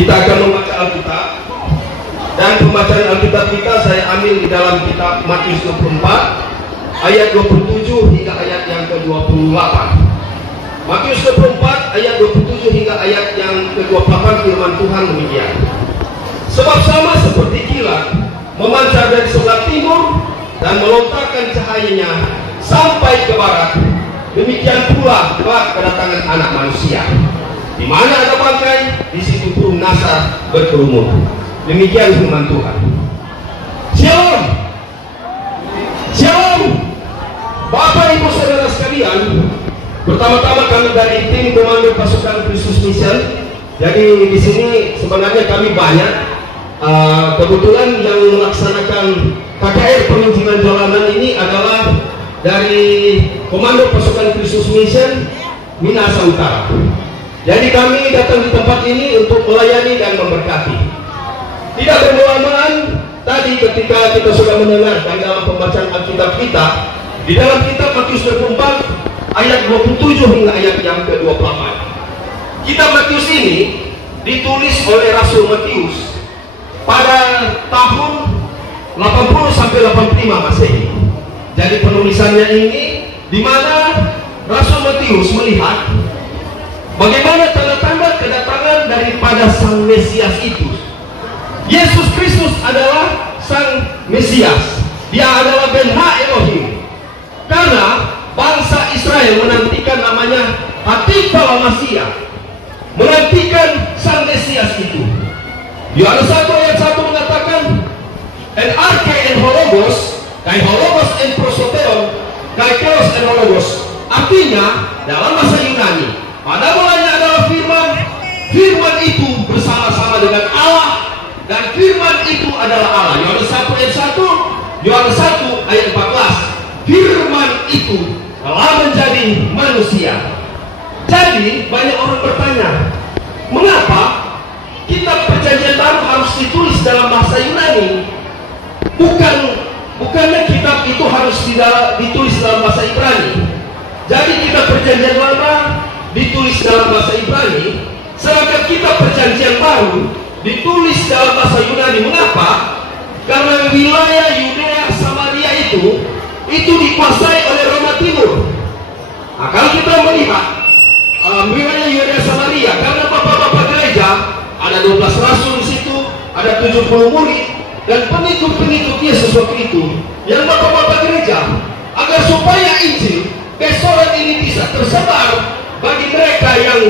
Kita akan membaca Alkitab, dan pembacaan Alkitab kita saya ambil di dalam kitab Matius 24 ayat 27 hingga ayat yang ke-28. Matius 24 ayat 27 hingga ayat yang ke-28, firman Tuhan demikian. Sebab sama seperti kilat memancar dari sebelah timur dan melontarkan cahayanya sampai ke barat, demikian pula kelak kedatangan Anak Manusia. Di mana ada bangkai, di situ burung nasar berkerumun. Demikian firman Tuhan. Shalom. Shalom. Bapak Ibu Saudara sekalian, pertama-tama kami dari tim Komando Pasukan Kristus Mission. Jadi di sini sebenarnya kami banyak. Kebetulan yang melaksanakan KKR Penginjilan Jalanan ini adalah dari Komando Pasukan Kristus Mission Minahasa Utara. Jadi kami datang di tempat ini untuk melayani dan memberkati. Tidak berlama-lamaan, tadi ketika kita sudah mendengarkan dalam pembacaan Alkitab kita, di dalam kitab Matius 24 ayat 27 hingga ayat yang ke-28. Kitab Matius ini ditulis oleh Rasul Matius pada tahun 80 sampai 85 Masehi. Jadi penulisannya ini di mana Rasul Matius melihat bagaimana tanda-tanda kedatangan daripada Sang Mesias itu. Yesus Kristus adalah Sang Mesias. Dia adalah Ben-Ha Elohim. Karena bangsa Israel menantikan namanya Hatipah Masia, menantikan Sang Mesias itu. Yohanes 1 ayat 1 mengatakan, En arche en hologos, kai hologos en prosoteon, kai keos en hologos. Artinya dalam bahasa Yunani, pada mulanya adalah firman, firman itu bersama-sama dengan Allah, dan firman itu adalah Allah. Yohanes 1 ayat 1, Yohanes 1 ayat 14. Firman itu telah menjadi manusia. Jadi banyak orang bertanya, mengapa kitab Perjanjian Baru harus ditulis dalam bahasa Yunani? Bukannya kitab itu harus ditulis dalam bahasa Ibrani? Jadi kitab Perjanjian Lama ditulis dalam bahasa Ibrani, sedangkan kitab Perjanjian Baru ditulis dalam bahasa Yunani. Mengapa? Karena wilayah Yudea Samaria itu dikuasai oleh Roma Timur. Nah, kalau kita melihat wilayah Yudea Samaria, karena bapak-bapak gereja ada 12 rasul di situ, ada 70 murid dan pengikut-pengikut Yesus waktu itu, yang bapak-bapak gereja, agar supaya Injil kesoran ini bisa tersebar bagi mereka yang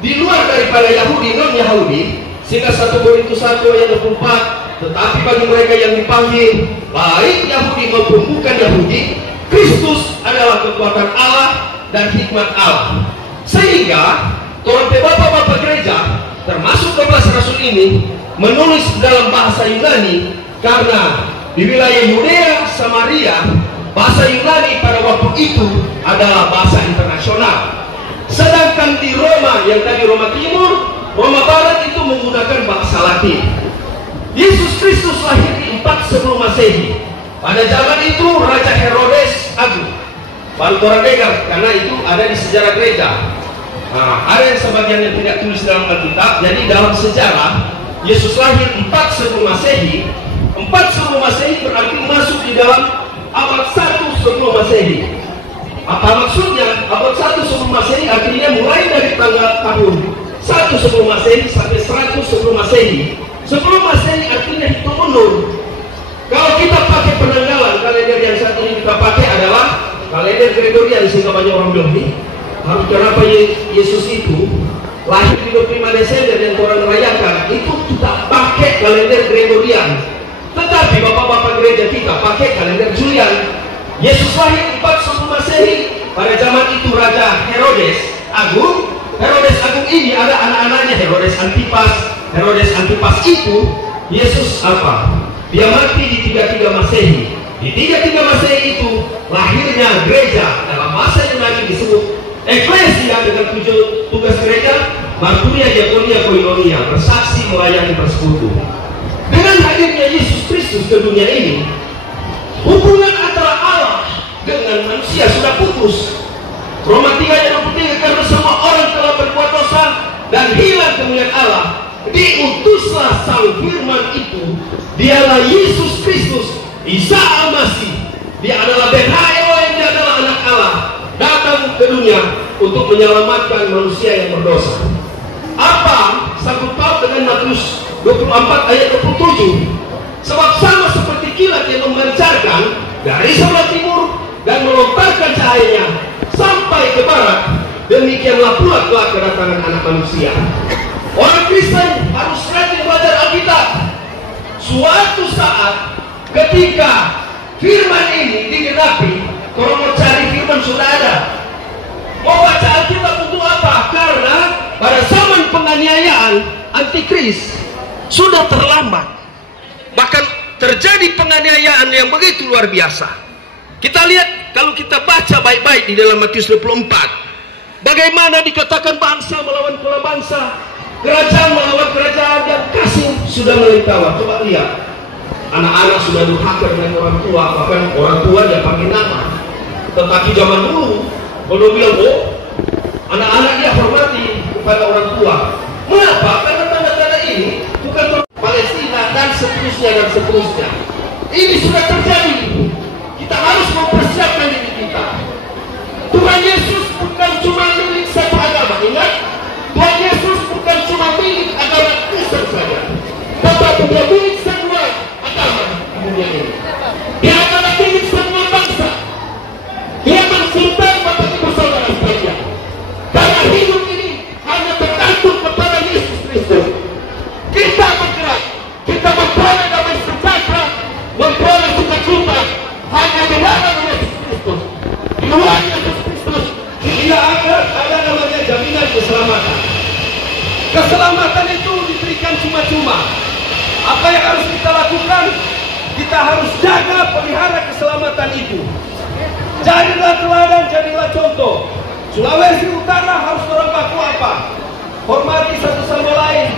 di luar daripada Yahudi, non-Yahudi, sehingga 1 Korintus 1 ayat 24, tetapi bagi mereka yang dipanggil, baik Yahudi maupun bukan Yahudi, Kristus adalah kekuatan Allah dan hikmat Allah. Sehingga bapak-bapak gereja, termasuk 12 rasul ini, menulis dalam bahasa Yunani, karena di wilayah Yudea Samaria, bahasa Yunani pada waktu itu adalah bahasa internasional. Sedangkan di Roma, yang tadi Roma Timur, Roma Barat itu menggunakan bahasa Latin. Yesus Kristus lahir di 4 sebelum Masehi. Pada zaman itu Raja Herodes Agung. Baru orang dengar, karena itu ada di sejarah gereja. Nah, ada yang sebagian yang tidak tulis dalam Alkitab. Jadi dalam sejarah Yesus lahir 4 sebelum Masehi. 4 sebelum Masehi berarti masuk di dalam abad 1 sebelum Masehi. Apa maksudnya? Abad 1 sebelum Masehi artinya mulai dari tanggal tahun 1 sebelum Masehi sampai 100 sebelum Masehi. Sebelum Masehi artinya hitung mundur. Kalau kita pakai penanggalan, kalender yang saat ini kita pakai adalah kalender Gregorian, sehingga banyak orang bilang nih, kenapa Yesus itu lahir di 25 Desember dan orang merayakan, itu kita pakai kalender Gregorian. Tetapi bapak-bapak gereja kita pakai kalender Julian. Yesus lahir 4 sebelum Masehi. Pada zaman itu Raja Herodes Agung. Herodes Agung ini ada anak-anaknya, Herodes Antipas. Herodes Antipas itu Yesus apa? Dia mati di 33 Masehi. Di 33 Masehi itu lahirnya gereja. Dalam bahasa Yunani disebut Eklesia dengan tugas gereja, Marturia, Diakonia, Koinonia, bersaksi, melayani, bersekutu. Dengan hadirnya Yesus Kristus ke dunia ini, hubungan antara Allah dengan manusia sudah putus. Roma 3 ayat 23, karena semua orang telah berbuat dosa dan hilang kemuliaan Allah, diutuslah sang firman itu. Dialah Yesus Kristus, Isa Al-Masih. Dia adalah Ben Elohim, dia adalah anak Allah, datang ke dunia untuk menyelamatkan manusia yang berdosa. Apa sangkut paut dengan Matius 24 ayat 27? Sebab sama seperti kilat yang memancarkan dari sebelah timur dan melontarkan cahayanya sampai ke barat, demikianlah pula kelak kedatangan anak manusia. Orang Kristen harus rajin belajar Alkitab. Suatu saat ketika firman ini digenapi, kalau mau cari firman sudah ada. Mau baca Alkitab untuk apa? Karena pada zaman penganiayaan antikris sudah terlambat. Bahkan terjadi penganiayaan yang begitu luar biasa. Kita lihat kalau kita baca baik-baik di dalam Matius 24, bagaimana dikatakan bangsa melawan bangsa, kerajaan melawan kerajaan, dan kasih sudah melintawar. Coba lihat, anak-anak sudah durhaka dengan orang tua, bahkan orang tua dia pakai nama. Tetapi zaman dulu, kalau bilang, oh, anak-anak dia hormati kepada orang tua. Mengapa? Karena tanda-tanda ini bukan Palestina dan seterusnya. Ini sudah terjadi. Kita harus mempersiapkan diri kita. Tuhan Yesus bukan cuma milik satu agama. Ingat, Tuhan Yesus bukan cuma milik agama Kristen saja, tetapi dia milik semua agama di dunia ini. Dia adalah milik semua bangsa. Dia mencintai Bapak Ibu Saudara sekalian. Karena hidup ini hanya tergantung kepada Yesus Kristus. Kita bergerak, kita memperoleh damai sejahtera, memperoleh sukacita hanya di dalam Yesus Kristus. Di luar Yesus Kristus tidak ada namanya jaminan keselamatan. Keselamatan itu diberikan cuma-cuma. Apa yang harus kita lakukan? Kita harus jaga, pelihara keselamatan itu. Jadilah teladan, jadilah contoh. Sulawesi Utara harus orang baku apa? Hormati satu sama lain.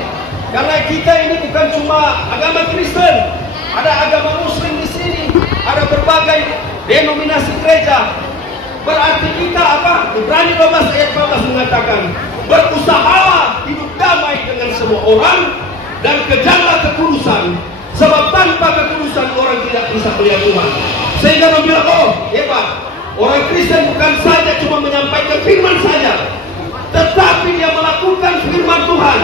Karena kita ini bukan cuma agama Kristen, ada agama Muslim di sini, ada berbagai denominasi gereja. Berarti kita apa? Ibrani 12 ayat 14 mengatakan, berusahalah hidup damai dengan semua orang dan kejarlah kekudusan, sebab tanpa kekudusan orang tidak bisa melihat Tuhan. Sehingga orang bilang, oh hebat, orang Kristen bukan saja cuma menyampaikan firman saja, tetapi dia melakukan firman Tuhan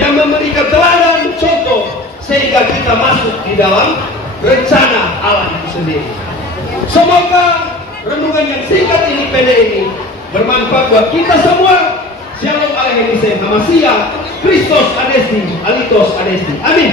yang memberikan teladan contoh, sehingga kita masuk di dalam rencana Allah itu sendiri. Semoga renungan yang singkat ini, pendek ini, bermanfaat buat kita semua. Shalom Alaikum Hamasiah, Kristus Anesti, Alitos Anesti. Amin.